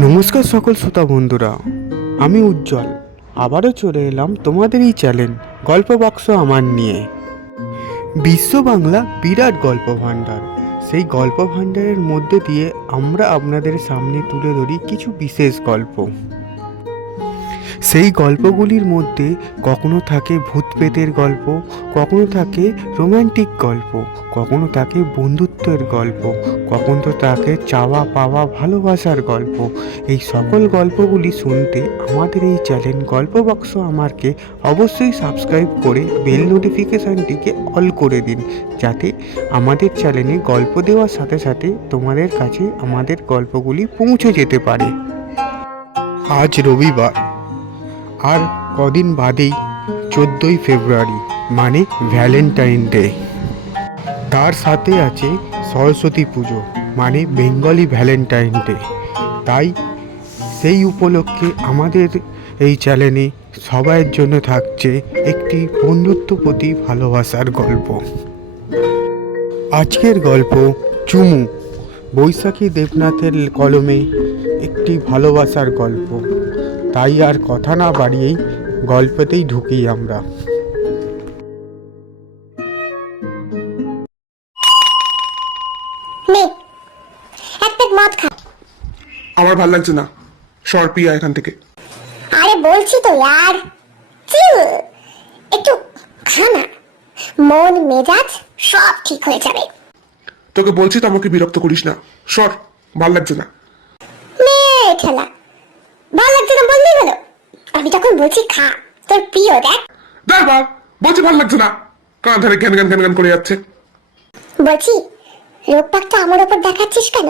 নমস্কার সকল শ্রোতা বন্ধুরা, আমি উজ্জ্বল আবারও চলে এলাম তোমাদের এই চ্যানেল গল্প বাক্স আমার নিয়ে। বিশ্ব বাংলা বিরাট গল্প ভাণ্ডার, সেই গল্প ভাণ্ডারের মধ্যে দিয়ে আমরা আপনাদের সামনে তুলে ধরি কিছু বিশেষ গল্প। সেই গল্পগুলির মধ্যে কখনো থাকে ভূত প্রেতের গল্প, কখনো থাকে রোম্যান্টিক গল্প, কখনো থাকে বন্ধুত্বের গল্প, কখনো থাকে চাওয়া পাওয়া ভালোবাসার গল্প। এই সকল গল্পগুলি শুনতে আমাদের এই চ্যানেল গল্প বাক্স আমারকে অবশ্যই সাবস্ক্রাইব করে বেল নোটিফিকেশানটিকে অল করে দিন, যাতে আমাদের চ্যানেলে গল্প দেওয়ার সাথে সাথে তোমাদের কাছে আমাদের গল্পগুলি পৌঁছে যেতে পারে। আজ রবিবার, আর কদিন বাদেই 14ই ফেব্রুয়ারি মানে ভ্যালেন্টাইন ডে। তার সাথে আছে সরস্বতী পুজো মানে বেঙ্গলি ভ্যালেন্টাইন ডে। তাই সেই উপলক্ষে আমাদের এই চ্যানেলে সবাইয়ের জন্য থাকছে একটি বন্ধুত্ব প্রতি ভালোবাসার গল্প। আজকের গল্প চুমু, বৈশাখী দেবনাথের কলমে একটি ভালোবাসার গল্প। তাই আর কথা না বাড়িয়েই গল্পতেই ঢুকি আমরা। আমার ভাল লাগছে না, সর পিয়া এখান থেকে। আরে বলছি তো यार, চিল একটু খানা, মন মেজাজ সব ঠিক হয়ে যাবে। তোকে বলছি তো আমাকে বিরক্ত করিস না, সর, ভাল লাগছে না। ঠেলা ভাল লাগছে না বললেই হলো। আমি তখন বলছি খা, তোর প্রিয় দেখ। দাঁড়, বলছি ভাল লাগছে না, কান ধরে ঘ্যান ঘ্যান ঘ্যান ঘ্যান করে যাচ্ছে। বলছি রোগপাকটা আমার উপর দেখাচ্ছিস কেন?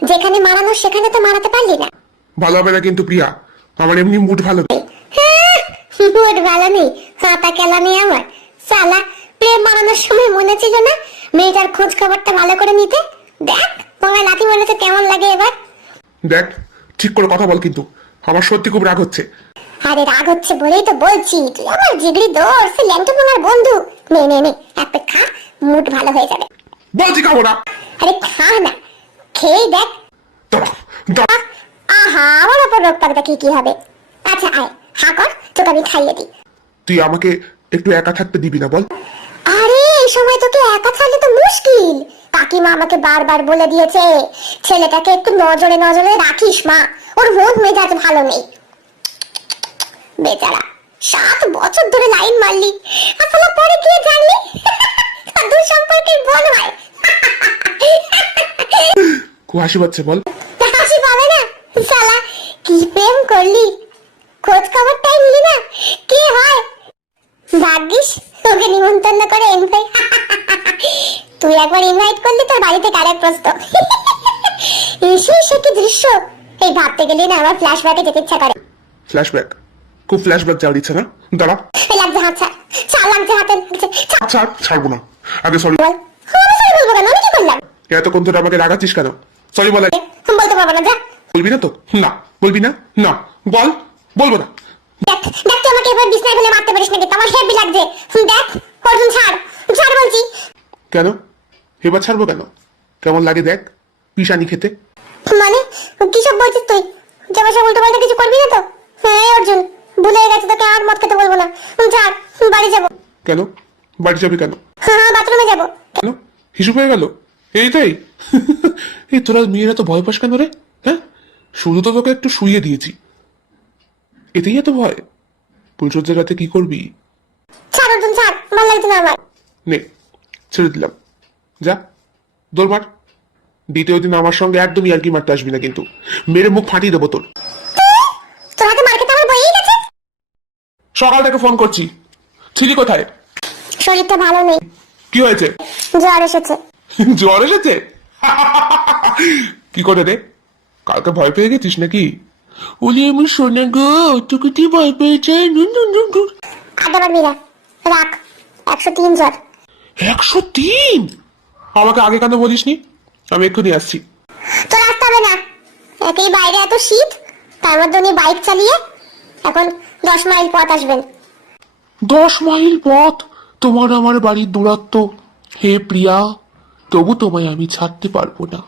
যেখানে মারানো সেখানে তো মারাতে পারলি না। ভালো হবে না কিন্তু প্রিয়া, আমার এমনি মুড ভালো নেই। মুড ভালো নেই, হাতা কেলা নেই আমার। সালা প্রেম মারানোর সময় মনে ছিল না মেয়েটার খোঁজ খবরটা ভালো করে নিতে? দেখ তোমায় লাথি মারতে কেমন লাগে এবার। দেখ ঠিক করে কথা বল, কিন্তু আমার সত্যি খুব রাগ হচ্ছে। আরে রাগ হচ্ছে বলেই তো বলছি, তুই আমার জিগরি দোস্ত, ল্যাংটো পোঙার বন্ধু। নে নে নে, এক পেট খা, মুড ভালো হয়ে যাবে। বলছি খাবো না। আরে খা না, খেয়ে দেখ। আহা, আমার ওপর রোগ পাকটা কি হবে? আচ্ছা আয়, হা কর, তোকে আমি খাইয়ে দিই। তুই আমাকে একটু একা থাকতে দিবি না বল? আরে এই সময় তোকে একা থাকলে তো মুশকিল। কাকিমা আমাকে বারবার বলে দিয়েছে ছেলেটাকে একটু নজরে নজরে রাখিস মা, ওর মন মেজাজ ভালো নেই। বেচারা 7 বছর ধরে লাইন মারলি, আসলে পরে কি জানলি দূর সম্পর্কের বোন হয়। খুব হাসি পাচ্ছে বল। হাসি পাবে না? শালা কি প্রেম করলি, খোঁজ খবরটাই নিলি না কি হয়। ভাগ্যিস তোকে নিমন্ত্রণ করে ইনভাইট, তুই একবার ইনভাইট করলি তোর বাড়িতে কারেক প্রস্ত। এসে সে কি দৃশ্য, এই ভাবতে গেলে না আমার ফ্ল্যাশব্যাকে যেতে ইচ্ছা করে। ফ্ল্যাশব্যাক? খুব ফ্ল্যাশব্যাক যাওয়ার ইচ্ছে না? দাঁড়া, লাগছে হাত ছাড়, ছাড় লাগছে হাতে। ছাড়বো না, আগে সরি বল। আমি সরি বলবো কেন, আমি কি করলাম? এতক্ষণ ধরে আমাকে রাগাচ্ছিস কেন? সরি বল। বলতে পারবো না, যা। বলবি না তো? না বলবি না? না বল। বলবো না। দেখ দেখ, তুই আমাকে এবার বিছনায় ফেলে মারতে পারিস নাকি? আমার হেভি লাগছে। দেখ অর্জুন, ছাড় ছাড় বলছি। কেন এবার ছাড়বো কেন? কেমন লাগে দেখ পিসানি খেতে। মানে কি সব বলছিস তুই? জামা সব উল্টো পাল্টা কিছু করবি না তো? হ্যাঁ অর্জুন, ভুলে গেছি তোকে আর মদ খেতে বলবো না। ছাড়, বাড়ি যাবো। কেন বাড়ি যাবি কেন? হ্যাঁ বাথরুমে যাবো। কেন হিসু হয়ে গেল? এইটাই এই তোরা মেয়েরা তো ভয় পাস কেন রে? হ্যাঁ, শুধু তো তোকে একটু শুইয়ে দিয়েছি, এতেই এত ভয়? পুজোর রাতে কি করবি? ছাড় অর্জুন, ছাড়, ভালো লাগছে না আমার। নে ছেড়ে দিলাম, যা দৌড় মার। দ্বিতীয় দিন আমার সঙ্গে একদমই আর কি মারতে আসবি না, কিন্তু মেরে মুখ ফাটিয়ে দেবো তোর। তোর হাতে মার খেতে আমার বইই গেছে। সকাল থেকে ফোন করছি, ছিলি কোথায়? শরীরটা ভালো নেই। কি হয়েছে? জ্বর এসেছে। জ্বর এসেছে? কি করে রে? কালকে ভয় পেয়ে গেছিস নাকি? ওলি আমার সোনা গো, তোকে কি ভয় পেয়েছে? আদা পারবি না, রাখ। 103 জ্বর। 103? আমাকে আগে কেন বলিসনি? আমি এক্ষুনি আসছি। তোর আসতে হবে না, একই বাইরে এত শীত, তার মধ্যে উনি বাইক চালিয়ে এখন 10 মাইল পথ আসবেন। 10 মাইল পথ তোমার আমার বাড়ির দূরত্ব। হে প্রিয়া, তবু তোমায় আমি ছাড়তে পারবো না।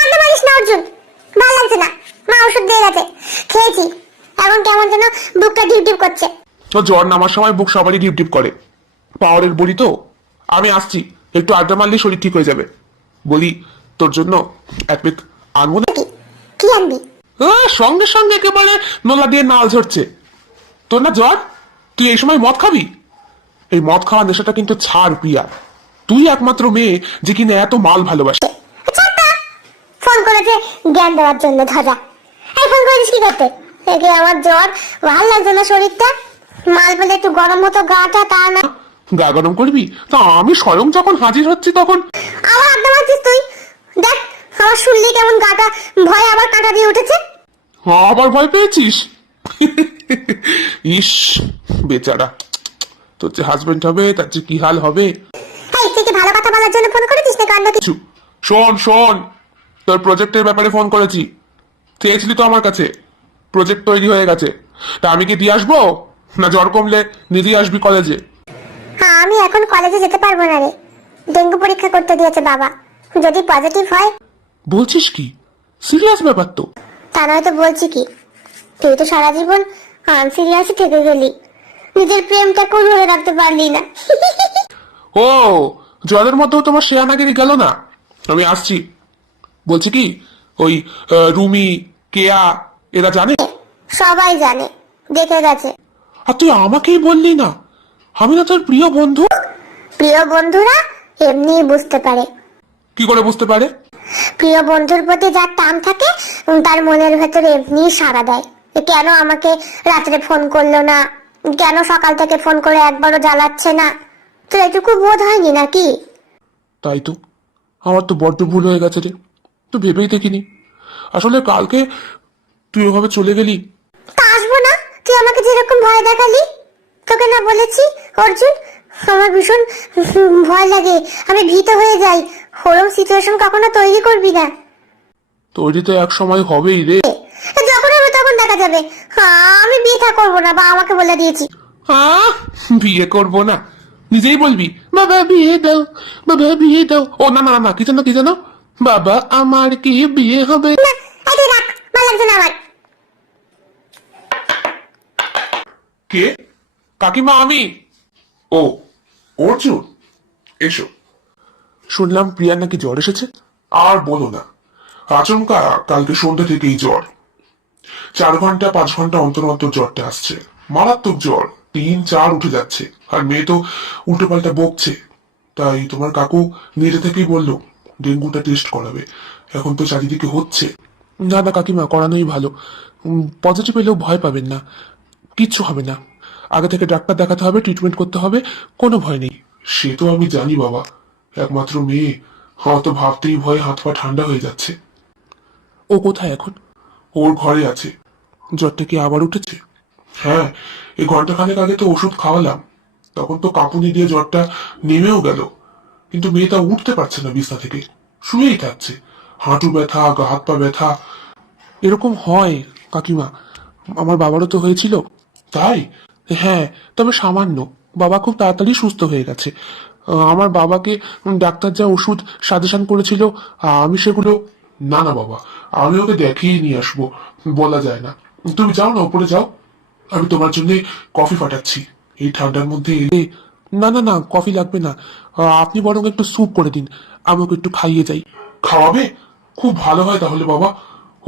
আনতে পারিস না অর্জুন, ভালো লাগছে না। ওষুধ দিয়ে গেছে, খেয়েছি। এখন কেমন যেন বুকটা ডিপ ডিপ করছে। তো জ্বর নামার সময় বুক সবারই ডিপ ডিপ করে, পাওয়ারের বলি তো। আমি আসছি, একটু আড্ডা মারলেই শরীর ঠিক হয়ে যাবে। বলি তোর জন্য এক পিক আনবো না? কি আনবি? সঙ্গে সঙ্গে একেবারে নোলা দিয়ে নাল ঝরছে। তোর না জ্বর, তুই এই সময় মদ খাবি? এই মদ খাওয়া নেশাটা কিন্তু ছাড় প্রিয়া। তুই একমাত্র মেয়ে যে কিনা এত মাল ভালোবাসে। ফোন করেছে জ্ঞান দেওয়ার জন্য। ধরা এই ফোন করেছিস কি করতে? একে আমার জ্বর, ভালো লাগছে না শরীরটা। মাল বলে একটু গরম হতো গাটা, তা না। গা গরম করবি? তা আমি স্বয়ং যখন হাজির হচ্ছি তখন আবার আড্ডা মারছিস তুই। দেখ আমার শুনলি কেমন গাটা ভয় আবার কাঁটা দিয়ে উঠেছে। আবার ভয় পেয়েছিস? ইস বেচারা, তোর যে হাজবেন্ড হবে তার যে কি হাল হবে। এই তুই কি ভালো কথা বলার জন্য ফোন করেছিস না কান্ড কিছু? শোন শোন, তোর প্রজেক্টের ব্যাপারে ফোন করেছি। চেয়েছিলি তো আমার কাছে, প্রজেক্ট তৈরি হয়ে গেছে। তা আমি কি দিয়ে আসবো, না জ্বর কমলে নিজেই আসবি কলেজে? হ্যাঁ, আমি এখন কলেজে যেতে পারবো না রে। ডেঙ্গু পরীক্ষা করতে দিয়েছে বাবা, যদি পজিটিভ হয়। বলছিস কি? সিরিয়াস ব্যাপার তো। তা নয়তো বলছি কি, তুই তো সারা জীবন আনসিরিয়াসই থেকে গেলি, নিজের প্রেমটাকেও ধরে রাখতে পারলি না। ও, জ্বরের মধ্যেও তোমার শেয়ানাগিরি গেল না। আমি আসছি। বলছি কি, ওই রুমি, কেয়া এরা জানে? সবাই জানে, দেখে গেছে। আর তুই আমাকেই বললি না? আমি না তোর প্রিয় বন্ধু? প্রিয় বন্ধুরা এমনিই বুঝতে পারে। কি করে বুঝতে পারে? প্রিয় বন্ধুর প্রতি যার টান থাকে তার মনের ভেতরে এমনিই সাড়া দেয়। কেন আমাকে রাত্রে ফোন করলো না, কেন সকাল থেকে ফোন করে একবারও জ্বালাচ্ছে না, তো এটুকু বোধ হয়নি নাকি? তাই তো, আমার তো বড্ড ভুল হয়ে গেছে রে, তো ভেবেই দেখিনি। আসলে কালকে তুই ওভাবে চলে গেলি। তা আসবো না? তুই আমাকে যেরকম ভয় দেখালি, তোকে না বলেছি অর্জুন, আমার ভীষণ ভয় লাগে, আমি ভীত হয়ে যাই। ওরম সিচুয়েশন কখনো তৈরি করবি না। তৈরি তো এক সময় হবেই রে। যখন হবে তখন দেখা যাবে। আমি বিয়ে থা করবো না, বা আমাকে বলে দিয়েছি। বিয়ে করবো না নিজেই বলবি? বাবা বিয়ে দাও, বাবা বিয়ে দাও। ও না না না, কি জানো কি জানো, বাবা আমার কি বিয়ে হবে না, এই রাখ, ভালো লাগছে না আমার। কে? কাকিমা আমি। ও অর্জুন, এসো। শুনলাম প্রিয়ার নাকি জ্বর এসেছে। আর বলো না, আচমকা কালকে সন্ধ্যা থেকেই জ্বর। 4 ঘন্টা 5 ঘন্টা অন্তর অন্তর জ্বরটা আসছে, মারাত্মক জ্বর, 3-4 উঠে যাচ্ছে। আর মেয়ে তো উল্টো পাল্টা বকছে। তাই তোমার কাকু নিজে থেকেই বললো ডেঙ্গুটা টেস্ট করাবে। এখন তো চারিদিকে হচ্ছে। না না কাকিমা, করানোই ভালো। পজিটিভ এলেও ভয় পাবেন না, কিচ্ছু হবে না। আগে থেকে ডাক্তার দেখাতে হবে, ট্রিটমেন্ট করতে হবে, কোনো ভয় নেই। সে তো আমি জানি বাবা, একমাত্র মেয়ে, আমার তো ভাবতেই ভয়ে হাত পা ঠান্ডা হয়ে যাচ্ছে। ও কোথায় এখন? ওর ঘরে আছে। জ্বরটা কি আবার উঠেছে? হ্যাঁ, এই ঘন্টাখানেক আগে তো ওষুধ খাওয়ালাম, তখন তো কাঁপুনি দিয়ে জ্বরটা নেমেও গেল। কিন্তু মেয়েটা উঠতে পারছে না বিছনা থেকে, শুয়েই থাকছে। হাঁটু ব্যথা, গা হাত পা ব্যথা, এরকম হয় কাকিমা। আমার বাবারও তো হয়েছিল। তাই? হ্যাঁ, তবে সামান্য। বাবা খুব তাড়াতাড়ি সুস্থ হয়ে গেছে। আমার বাবাকে ডাক্তার যা ওষুধ সাজেশন করেছিল আমি সেগুলো। না না বাবা, আমি ওকে দেখিয়ে নিয়ে আসবো, বলা যায় না। তুমি যাও না, উপরে যাও, আমি তোমার জন্য কফি পাঠাচ্ছি। এই ঠান্ডার মধ্যে এলে। না না না, কফি লাগবে না, আপনি বরং একটু স্যুপ করে দিন, আমি ওকে একটু খাইয়ে যাই। খাওয়াবে? খুব ভালো হয় তাহলে বাবা।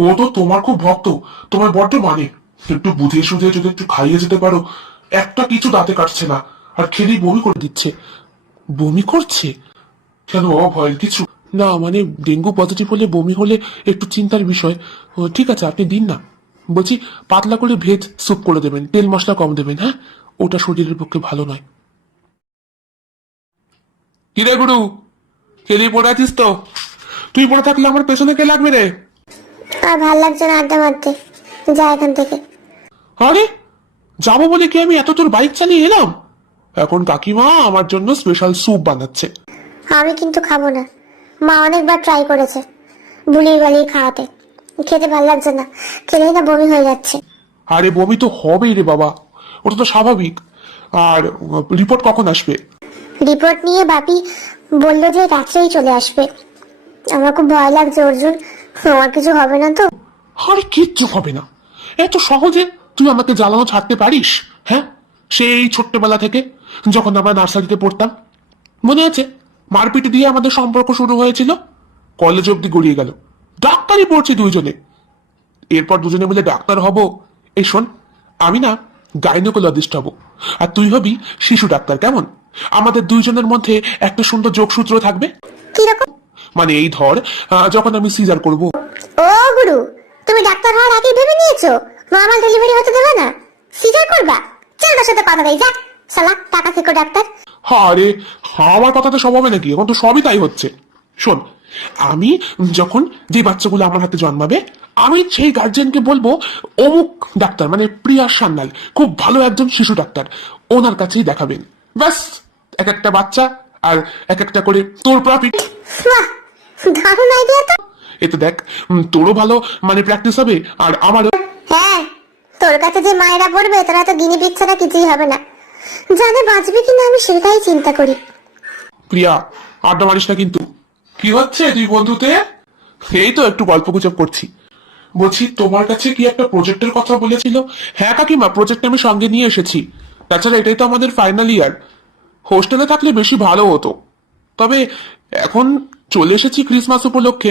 ও তো তোমার খুব ভক্ত, তোমার বড্ড মানে। একটু বুঝিয়ে সুঝিয়ে যদি একটু খাইয়ে যেতে পারো। একটা কিছু দাঁতে কাটছে না, আর খেলেই বমি করে দিচ্ছে। বমি করছে কেন বাবা? ভয়ের কিছু না, মানে ডেঙ্গু পজিটিভ হলে বমি হলে একটু চিন্তার বিষয়। ঠিক আছে, আপনি দিন না। বলছি পাতলা করে ভেজ স্যুপ করে দেবেন, তেল মশলা কম দেবেন। হ্যাঁ, ওটা শরীরের পক্ষে ভালো নয়। কিরে গুরু, খেলিয়ে পড়ে আছিস তো? তুই পড়ে থাকলে আমার পেছনে কে লাগবে রে? আর ভাল লাগছে না আড্ডা মারতে, যা এখান থেকে। আরে যাবো বলে কি আমি এত তোর বাইক চালিয়ে এলাম? এখন কাকিমা আমার জন্য স্পেশাল স্যুপ বানাচ্ছে। আমি কিন্তু খাবো না, মা অনেকবার ট্রাই করেছে বুলিয়ে বালিয়ে খাওয়াতে, খেতে ভাল লাগছে না, খেলেই না বমি হয়ে যাচ্ছে। আরে বমি তো হবেই রে বাবা, ওটা তো স্বাভাবিক। আর রিপোর্ট কখন আসবে? রিপোর্ট নিয়ে বাপি বললো যে রাত্রেই চলে আসবে। আমার খুব ভয় লাগছে অর্জুন, আমার কিছু হবে না তো? আরে কিচ্ছু হবে না, এত সহজে তুই আমাকে জ্বালানো ছাড়তে পারিস? হ্যাঁ, সেই ছোট্টবেলা থেকে যখন আমরা নার্সারিতে পড়তাম, মনে আছে? মারপিট দিয়ে আমাদের সম্পর্ক শুরু হয়েছিল, কলেজ অব্দি গড়িয়ে গেল, ডাক্তারি পড়ছি দুইজনে, এরপর দুজনে মিলে ডাক্তার হব। এই শোন, আমি না গাইনোকোলজিস্ট হব, আর তুই হবি শিশু ডাক্তার, কেমন? আমাদের দুইজনের মধ্যে একটা সুন্দর যোগসূত্র থাকবে। কিরকম? মানে এই ধর, যখন আমি সিজার করব। ও গুরু, তুমি ডাক্তার হওয়ার আগে ভেবে নিয়েছো নর্মাল ডেলিভারি হতে দেবে না, সিজার করবা? চল তোর সাথে কথা বলি, যা শালা টাকা থেকে ডাক্তার। আরে আমার কথাতে সব হবে নাকি? এখন তো সবই তাই হচ্ছে। শোন, আমি যখন যে বাচ্চাগুলো আমার হাতে জন্মাবে, আমি সেই গার্জিয়ানকে বলবো অমুক ডাক্তার, মানে প্রিয়া সান্যাল, খুব ভালো একজন শিশু ডাক্তার, ওনার কাছেই দেখাবেন। ব্যাস, এক একটা বাচ্চা আর এক একটা করে তোর প্রফিট। বাহ, দারুণ আইডিয়া তো। এতে দেখ, তোরও ভালো মানে প্র্যাকটিস হবে, আর আমারও। হ্যাঁ, তোর কাছে যে মায়েরা পড়বে তারা তো গিনি পিগ ছাড়া কিছুই হবে না, জানে বাঁচবে কিনা আমি সেটাই চিন্তা করি। প্রিয়া, আড্ডা মারিস না কিন্তু। কি হচ্ছে তুই বন্ধুতে? এই তো একটু গল্প গুজব করছি। বলছি, তোমার কাছে কি একটা প্রজেক্টের কথা বলেছিল? হ্যাঁ কাকিমা, প্রজেক্ট আমি সঙ্গে নিয়ে এসেছি। তাছাড়া এটাই তো আমাদের ফাইনাল ইয়ার, হোস্টেলে থাকলে বেশি ভালো হতো। তবে এখন চলে এসেছি ক্রিসমাস উপলক্ষে,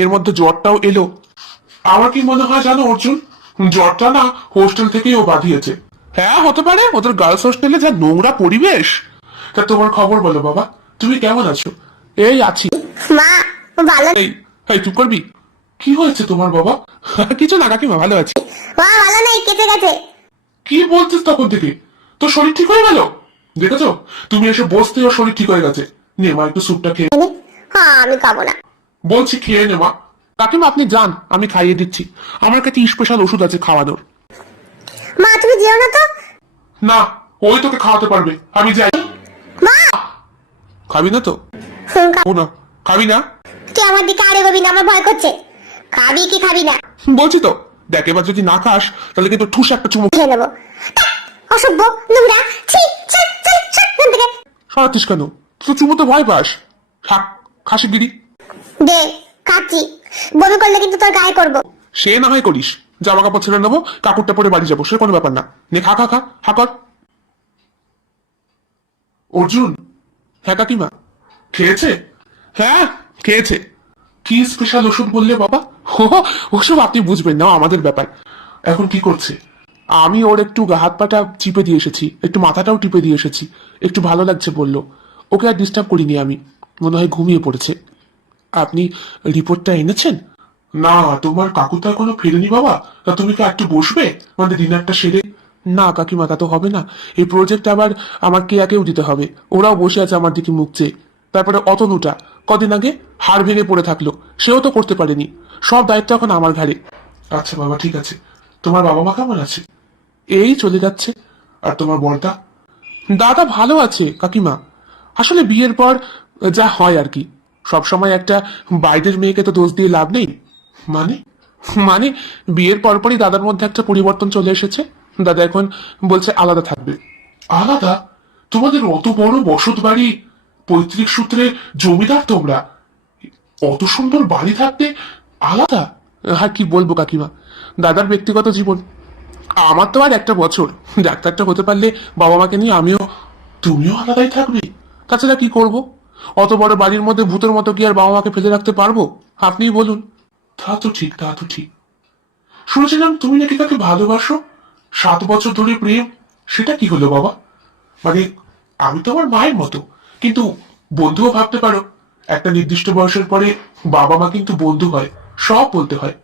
এর মধ্যে জ্বরটাও এলো। আমার কি মনে হয় জানো অর্জুন, জ্বরটা না হোস্টেল থেকেই ও বাঁধিয়েছে। হ্যাঁ, হতে পারে, ওদের গার্লস হোস্টেলে যা নোংরা পরিবেশ। তা তোমার খবর বলো বাবা, তুমি কেমন আছো? এই আছি। মা ভালো? এই এই চুপ করবি? কি হয়েছে তোমার বাবা? কিছু না কাকিমা, ভালো আছি। মা ভালো নাই, কেটে গেছে। কি বলছিস তখন থেকে? তোর শরীর ঠিক হয়ে গেল? দেখেছো, তুমি এসে বসতে ওর শরীর ঠিক হয়ে গেছে। নে মা, একটু স্যুপটা খেয়ে। হ্যাঁ, আমি খাবো না। বলছি খেয়ে নে মা। কাকিমা আপনি যান, আমি খাইয়ে দিচ্ছি। আমার কাছে স্পেশাল ওষুধ আছে খাওয়ানোর। মা তুমি যেও না তো। না, ওই তোকে খাওয়াতে পারবে, আমি যাই। মা খাবি না তো? ও না, খাবি না? তুই আমার দিকে আরে গবি না, আমার ভয় করছে। খাবি কি খাবি না? বলছি তো, দেখ এবার যদি না খাস তাহলে কিন্তু ঠুস একটা চুমু খেয়ে নেবো। অসভ্য, নোংরা, ছি, চল চল চল এখান থেকে। সরাতিস কেন? তুই তো চুমুতে ভয় পাস। থাক, খাসি গিরি। দে, খাচ্ছি। বমি করলে কিন্তু তোর গায়ে করবো। সে না হয় করিস, জামা কাপড় ছেড়ে নেবো, কাপড়টা পরে বাড়ি যাবো, সে কোনো ব্যাপার না। নে খা খা খা, হা কর। অর্জুন, হ্যাঁ কাকিমা, খেয়েছে? হ্যাঁ খেয়েছে। কি স্পেশাল ওষুধ বললে বাবা? ওসব আপনি বুঝবেন না, আমাদের ব্যাপার। এখন কি করছে? আমি ওর একটু হাত পাটা চিপে দিয়ে এসেছি, একটু মাথাটাও টিপে দিয়ে এসেছি, একটু ভালো লাগছে বললো। ওকে আর ডিস্টার্ব করিনি আমি, মনে হয় ঘুমিয়ে পড়েছে। আপনি রিপোর্টটা এনেছেন? না, তোমার কাকু তো এখনো ফেরেনি বাবা। তা তুমি কি একটু বসবে আমাদের ডিনারটা সেরে? না কাকিমা, তা তো হবে না। এই প্রজেক্ট আবার আমার কেয়াকেও দিতে হবে, ওরাও বসে আছে আমার দিকে মুখ চেয়ে। তারপরে অতনুটা কদিন আগে হাড় ভেঙে পড়ে থাকলো, সেও তো করতে পারেনি। সব দায়িত্ব এখন আমার ঘাড়ে। আচ্ছা বাবা, ঠিক আছে। তোমার বাবা মা কেমন আছে? এই চলে যাচ্ছে। আর তোমার বড়দা? দাদা ভালো আছে কাকিমা। আসলে বিয়ের পর যা হয় আর কি, সবসময় একটা বাইরের মেয়েকে তো দোষ দিয়ে লাভ নেই। মানে মানে বিয়ের পরপরই দাদার মধ্যে একটা পরিবর্তন চলে এসেছে। দাদা এখন বলছে আলাদা থাকবে। আলাদা? তোমাদের অত বড় বসত বাড়ি, পৈতৃক সূত্রে জমিদার তোমরা, অত সুন্দর বাড়ি থাকতে আলাদা? হ্যাঁ, কি বলবো কাকিমা, দাদার ব্যক্তিগত জীবন। আমার তো আর একটা বছর, ডাক্তারটা হতে পারলে বাবা মাকে নিয়ে তুমিও আলাদাই থাকবে। তাছাড়া কি করব? অত বড় বাড়ির মধ্যে ভূতের মতো কি আর বাবা মাকে ফেলে রাখতে পারবো? আপনিই বলুন। তা তো ঠিক, তা তো ঠিক। শুনেছিলাম তুমি নাকি তাকে ভালোবাসো, 7 বছর ধরে প্রেম। সেটা কি হলো বাবা? মানে আমি তো আমার মায়ের মতো, কিন্তু বন্ধুও ভাবতে পারো। একটা নির্দিষ্ট বয়সের পরে বাবা মা কিন্তু বন্ধু হয়, সব বলতে হয়।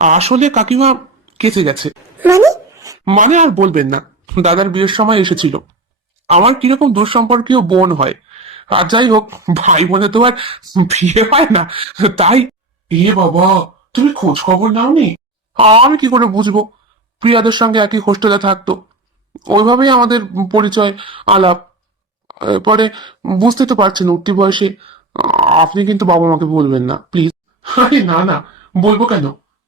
আসলে কাকিমা কেচে গেছে। মানে? মানে আর বলবেন না, দাদার বিয়ের সময় এসেছিল। আমার কিরকম দুঃসম্পর্কীয় বোন হয়, আর যাই হোক, ভাই বোনে তো আর বিয়ে হয় না, তাই। এ বাবা, তুমি খোঁজ খবর নাওনি? আমি কি করে বুঝবো? প্রিয়াদের সঙ্গে একই হোস্টেলে থাকতো, ওইভাবেই আমাদের পরিচয়, আলাপ। পরে বুঝতে তো পারছেন উঠতি বয়সে। আপনি কিন্তু বাবা মাকে বলবেন না প্লিজ। আরে না না, বলবো কেন?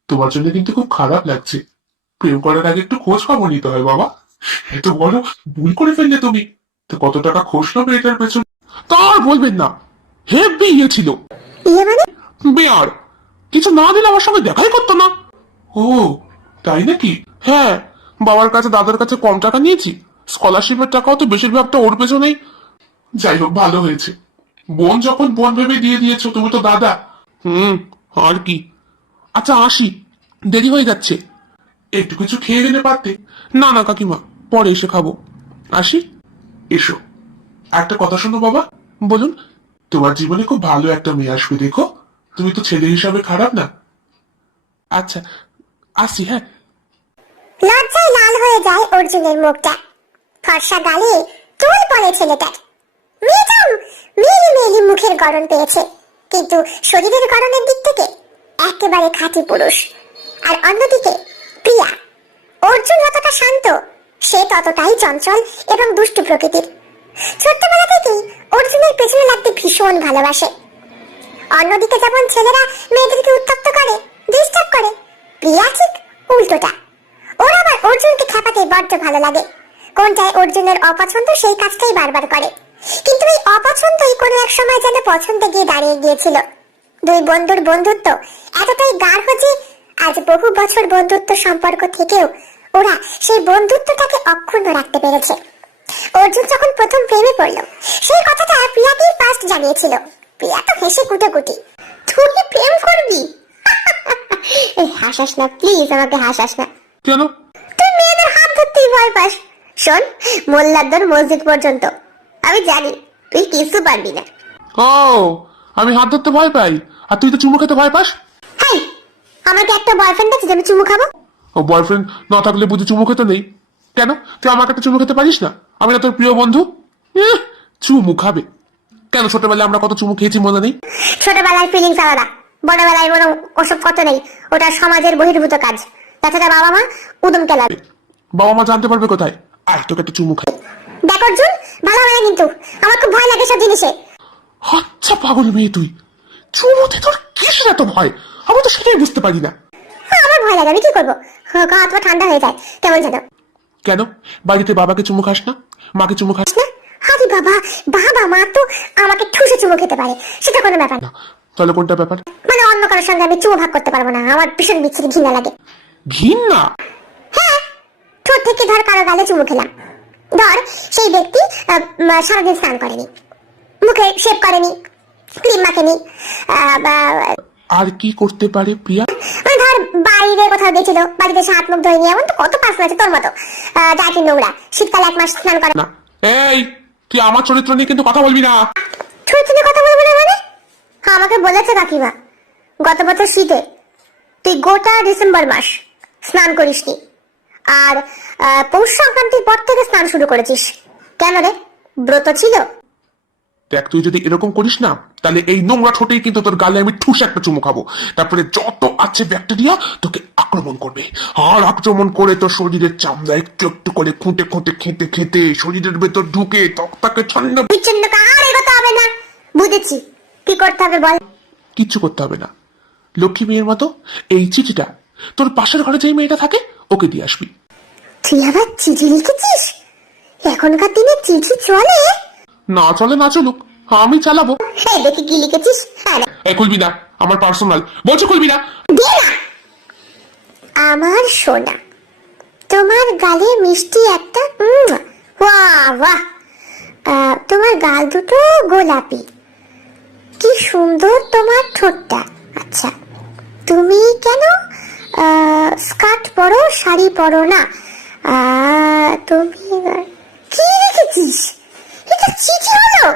তোমার জন্য কিন্তু খুব খারাপ লাগছে। প্রেম করার আগে একটু খোঁজ খবর নিতে হয় বাবা। এত বড় ভুল করে ফেললে তুমি। তো কত টাকা খোঁজ নেবে এটার পেছনে? তার বলবেন না, হেব্বি ইয়ে ছিল। ইয়ে মানে? বেয়ার কিছু না দিলে আমার সঙ্গে দেখাই করতো না। ও তাই নাকি? হ্যাঁ, বাবার কাছে দাদার কাছে কম টাকা নিয়েছি, স্কলারশিপের টাকাও তো বেশিরভাগটা ওর পেছনেই। যাই হোক, ভালো হয়েছে। বোন যখন বোন ভেবে দিয়ে দিয়েছো, তুমি তো দাদা। আর কি। আচ্ছা আসি, দেরি হয়ে যাচ্ছে। একটু কিছু খেয়ে গেলে পারতে। না না কাকিমা, পরে এসে খাবো। আসি। এসো। একটা কথা শোনো বাবা। বলুন। তোমার জীবনে খুব ভালো একটা মেয়ে আসবে, দেখো। তুমি তো ছেলে হিসাবে খারাপ না। আচ্ছা, আসি। হ্যাঁ। লজ্জায় লাল হয়ে যায় অর্জুনের মুখটা। ফর্সা গালে চুল পড়ে ছেলেটার। মেয়েটাও মেলি মেলি মুখের গড়ন পেয়েছে, কিন্তু শরীরের গড়নের দিক থেকে একেবারে খাঁটি পুরুষ। আর অন্যদিকে প্রিয়া। অর্জুন যতটা শান্ত, সে ততটাই চঞ্চল এবং দুষ্টু প্রকৃতির। ছোট্টবেলা থেকেই অর্জুনের পেছনে লাগতে ভীষণ ভালোবাসে। অন্যদিকে যেমন ছেলেরা মেয়েদেরকে উত্তপ্ত করে, ডিস্টার্ব করে, প্রিয়া ঠিক উল্টোটা। ওর আবার অর্জুনকে খেপাতে বড্ড ভালো লাগে। কোনটায় অর্জুনের অপছন্দ সেই কাজটাই বারবার করে, কিন্তু এই অপছন্দই কোনো এক সময় যেন পছন্দে গিয়ে দাঁড়িয়ে গিয়েছিল। দুই বন্ধুর বন্ধুত্ব এতটাই গাঢ় যে আজ বহু বছর বন্ধুত্ব সম্পর্ক থেকেও ওরা সেই বন্ধুত্বটাকে অক্ষুণ্ণ রাখতে পেরেছে। অর্জুন যখন প্রথম প্রেমে পড়ল, সেই কথাটা প্রিয়াকেই ফার্স্ট জানিয়েছিল। প্রিয়া তো হেসে কুটোকুটি, তুই প্রেম করবি? হাসাস না প্লিজ, আমাকে হাসাস না। কেন? তুই মেয়েদের হাত ধরতেই ভয় পাস। শোন, মোল্লাদ্দর মসজিদ পর্যন্ত আমি জানি তুই কিছু পারবি না। ও, আমি হাত ধরতে ভয় পাই, আর তুই তো চুমু খেতে ভয় পাস। হাই, আমার কি একটা বয়ফ্রেন্ড আছে যে আমি চুমু খাবো? ও, বয়ফ্রেন্ড না থাকলে বুঝি চুমু খেতে নেই? কেন, তুই আমাকে একটা চুমু খেতে পারিস না? আমি না তোর প্রিয় বন্ধু? চুমু খাবে কেন? ছোটবেলায় আমরা কত চুমু খেয়েছি মনে নেই? ছোটবেলায় ফিলিংস আলাদা, বড়বেলায় বরং ওসব কত নেই। ওটা সমাজের বহির্ভূত কাজ। তাছাড়া বাবা মা উদম কেলাবে। বাবা মা জানতে পারবে কোথায়? আয়, তোকে একটা চুমু খাই। দেখ অর্জুন, ভালো হয় না কিন্তু, আমার খুব ভয় লাগে সব জিনিসে। আচ্ছা পাগল মেয়ে তুই, চুমুতে তোর কিসের এত ভয়? আমি তো সেটাই বুঝতে পারি না। আমার ভয় লাগে, আমি কি করবো? গা হাত পা ঠান্ডা হয়ে যায় কেমন যেন। কেন বাড়িতে বাবাকে চুমু খাস না, মাকে চুমু খাস না? আরে বাবা, বাবা মা তো আমাকে ঠুসে চুমু খেতে পারে, সেটা কোনো ব্যাপার না। তাহলে কোনটা ব্যাপার? মানে অন্য কারোর সঙ্গে আমি চুমু ভাগ করতে পারবো না, আমার ভীষণ বিচ্ছিরি ঘৃণা লাগে। ঘৃণা? হ্যাঁ, ঠোঁট থেকে ধর কারো গালে চুমু খেলাম। ধর সেই ব্যক্তি সারাদিন স্নান করেনি, মুখে শেভ করেনি, ক্রিম মাখেনি, আর কি করতে পারে প্রিয়া? ধর বাইরে কোথাও গেছিল, বাড়িতে এসে হাত মুখ ধোয়নি, এমন তো কত পার্সন আছে তোর মতো, যা কি নোংরা, শীতকালে 1 মাস স্নান করে না। এই, তুই আমার চরিত্র নিয়ে কিন্তু কথা বলবি না। চরিত্র নিয়ে কথা বলবো না মানে? আমাকে বলেছে কাকিমা, গত বছর শীতে তুই গোটা ডিসেম্বর মাস স্নান করিসনি, আর পৌষ সংক্রান্তির পর থেকে স্নান শুরু করেছিস। কেন রে, ব্রত ছিল? দেখ, তুই যদি এরকম করিস না, তাহলে এই নোংরা ঠোঁটেই কিন্তু তোর গালে আমি ঠুস একটা চুমু খাবো। তারপরে যত আছে ব্যাকটেরিয়া তোকে আক্রমণ করবে, আর আক্রমণ করে তোর শরীরের চামড়া একটু একটু করে খুঁটে খুঁটে খেতে খেতে শরীরের ভেতর ঢুকে ত্বকটাকে ঠান্ডা। বিচ্ছিন্ন আর এগোতে হবে না, বুঝেছি কি করতে হবে বল। কিচ্ছু করতে হবে না, লক্ষ্মী মেয়ের মতো এই চিঠিটা তোর পাশের ঘরে যেই মেয়েটা থাকে ওকে দিয়ে আসবি। তুই আবার চিঠি লিখেছিস? এখনকার দিনে চিঠি চলে? না চলে না চলুক, আমি চালাবো। এই দেখি কি লিখেছিস। খুলবি না, আমার পার্সোনাল, বলছো খুলবি না। দে না। আমার সোনা, তোমার গালে মিষ্টি একটা বাহ বাহ, তোমার গাল দুটো গোলাপি, কি সুন্দর তোমার ঠোঁটটা। আচ্ছা, তুমি কেন স্কার্ট পরো, শাড়ি পরো না? তুমি কি লিখেছিস? এটা চিঠি হলো?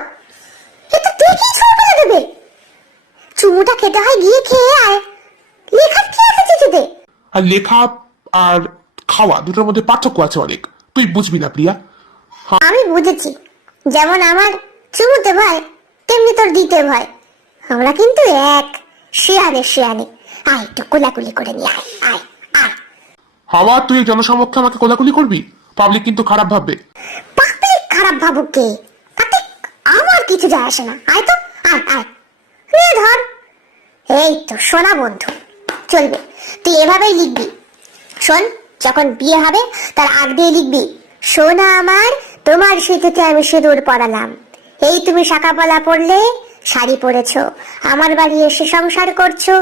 এটা দেখেই ছুঁড়ে ফেলে দেবে। চুমুটা খেতে হয়, গিয়ে খেয়ে আয়। লেখার কি আছে চিঠিতে? আর লেখা আর খাওয়া দুটোর মধ্যে পার্থক্য আছে অনেক, তুই বুঝবি না প্রিয়া। আমি বুঝেছি, যেমন আমার চুমুতে ভয়, তেমনি তোর দিতে ভয়। আমরা কিন্তু এক, শিয়ানে শিয়ানে। আয় একটু কোলাকুলি করে নি, আয় আয় আয়। হাওয়া, তুই এই জনসমক্ষে আমাকে কোলাকুলি করবি? পাবলিক কিন্তু খারাপ ভাববে। পাবলিক খারাপ ভাবুক কে, তাতে আমার কিছু যায় আসে না। আয় তো, আয় আয়, নে ধর। এই তো সোনা বন্ধু, চলবে, তুই এভাবেই লিখবি। শোন, যখন বিয়ে হবে তার আগ দিয়ে লিখবি, সোনা আমার, তোমার সিঁথিতে আমি সিঁদুর পরালাম। এই তুমি শাঁখা পলা পড়লে শাড়ি পরেছো, আমার বাড়ি এসে সংসার করছো,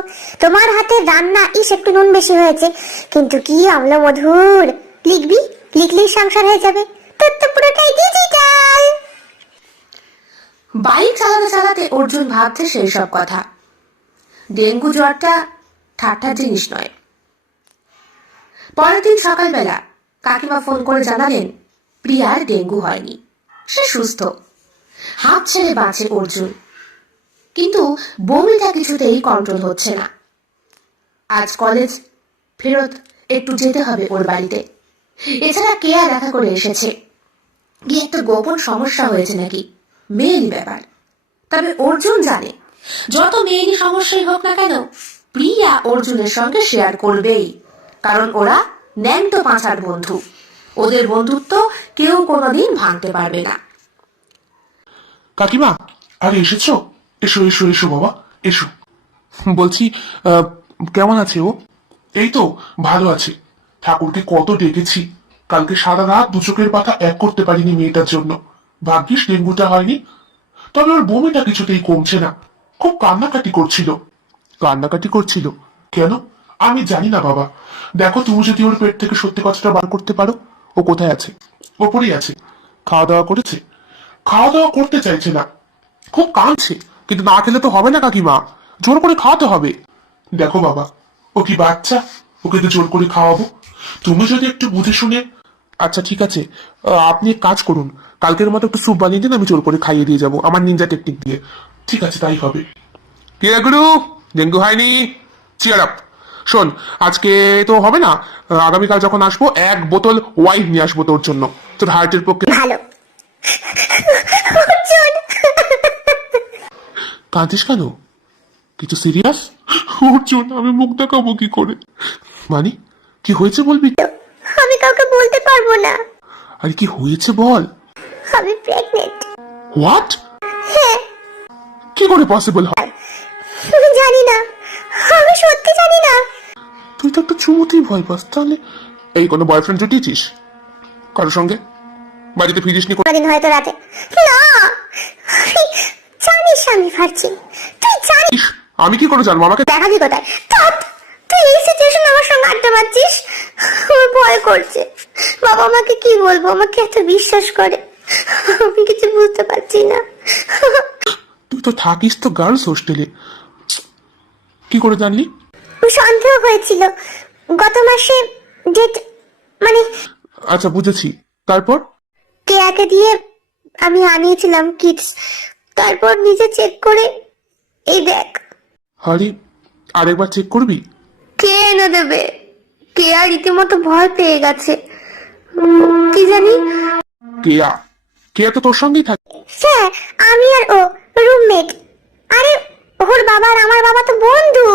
তোমার হাতে রান্না ইস একটু নুন বেশি হয়েছে, কিন্তু কি অম্ল মধুর। লিখবি, লিখলেই সংসার হয়ে যাবে। তোর তো পুরোটাই ডিজিটাল। বাইক চালাতে চালাতে অর্জুন ভাবছে সেই সব কথা। ডেঙ্গু জ্বরটা ঠাট্টার জিনিস নয়। পরের দিন সকালবেলা কাকিমা ফোন করে জানালেন প্রিয়ার ডেঙ্গু হয়নি, সে সুস্থ। হাত ছেড়ে বাঁচে অর্জুন, কিন্তু বমিটা কিছুতেই কন্ট্রোল হচ্ছে না। আজ কলেজ ফেরত একটু যেতে হবে ওর বাড়িতে। এছাড়া কেয়া দেখা করে এসেছে, গিয়ে একটা গোপন সমস্যা হয়েছে নাকি, মেয়েরই ব্যাপার। তবে অর্জুন জানে যত মেয়েরই সমস্যাই হোক না কেন, প্রিয়া অর্জুনের সঙ্গে শেয়ার করবেই, কারণ ওরা ন্যাংটো পাঁচার বন্ধু। ওদের বন্ধুত্ব কেউ কোনোদিন ভাঙতে পারবে না। কাকিমা, আরে এসেছো? এসো এসো এসো বাবা, এসো। বলছি, কেমন আছে ও? এই তো ভালো আছে। ঠাকুরকে কত ডেকেছি, কালকে সারা রাত দু চোখের পাতা এক করতে পারিনি মেয়েটার জন্য। ভাগ্যিস ডেঙ্গুটা হয়নি। তবে ওর বমিটা কিছুতেই কমছে না, খুব কান্নাকাটি করছিল। কান্নাকাটি করছিল কেন আমি জানি না বাবা। দেখো, তুমি যদি ওর পেট থেকে সত্যি কথাটা বার করতে পারো। ও কোথায় আছে? ওপরেই আছে। খাওয়া দাওয়া করেছে? খাওয়া দাওয়া করতে চাইছে না, খুব কাঁদছে। কিন্তু না খেলে তো হবে না কাকিমা, জোর করে খাওয়াতে হবে। দেখো বাবা, ও কি বাচ্চা, ওকে তো জোর করে খাওয়াবো? তুমি যদি একটু বুঝে শুনে। আচ্ছা ঠিক আছে, আপনি এক কাজ করুন, কালকের মতো একটু স্যুপ বানিয়ে দিন, আমি জোর করে খাইয়ে দিয়ে যাবো আমার নিনজা টেকনিক দিয়ে। ঠিক আছে, তাই হবে। কে গুরু, ডেঙ্গু হয়নি, চিয়ার আপ। শোন, আজকে তো হবে না, আগামীকাল যখন আসবো 1 বোতল ওয়াইন নিয়ে আসবো তোর জন্য, তোর হার্টের পক্ষে ভালো। অর্জুন, কাঁদিস কেন? কিছু সিরিয়াস? অর্জুন, আমি মুখ দেখাবো কি করে? মানে কি হয়েছে বলবি? আমি কাউকে বলতে পারবো না। আরে কি হয়েছে বল। আমি প্রেগনেন্ট। হোয়াট? হ্যাঁ। কি করে পসিবল হয়? আমি জানি না, আমি সত্যি জানি না। তুই তো একটা চুমুতেই ভয় পাস। তাহলে এই কোনো বয়ফ্রেন্ড জুটিয়েছিস কারোর সঙ্গে? বাড়িতে ফিরিসনি? দিন হয়তো রাতে। না, আমি জানিস আমি পারছি। তুই জানিস। আমি কি করে জানবো? আমাকে দেখাবি কোথায়? তুই এই সিচুয়েশন আমার সঙ্গে আড্ডা মারছিস, আমার ভয় করছে। বাবা আমাকে কি বলবো, আমাকে এত বিশ্বাস করে, আমি কিছু বুঝতে পারছি না। তুই তো থাকিস তো গার্লস হোস্টেলে, কি করে জানলি? সন্দেহ হয়েছিল গত মাসে, ডেট মানে। আচ্ছা বুঝেছি, তারপর? কেয়াকে দিয়ে আমি আনিয়েছিলাম কিডস, তারপর নিজে চেক করে এই দেখ। আরে আরেকবার চেক করবি? কে এনে দেবে? কেয়া রীতিমতো ভয় পেয়ে গেছে। কি জানি। কেয়া? কেয়া তো তোর সঙ্গেই থাকে। হ্যাঁ, আমি আর ও রুমমেট। আরে ওর বাবা আর আমার বাবা তো বন্ধু,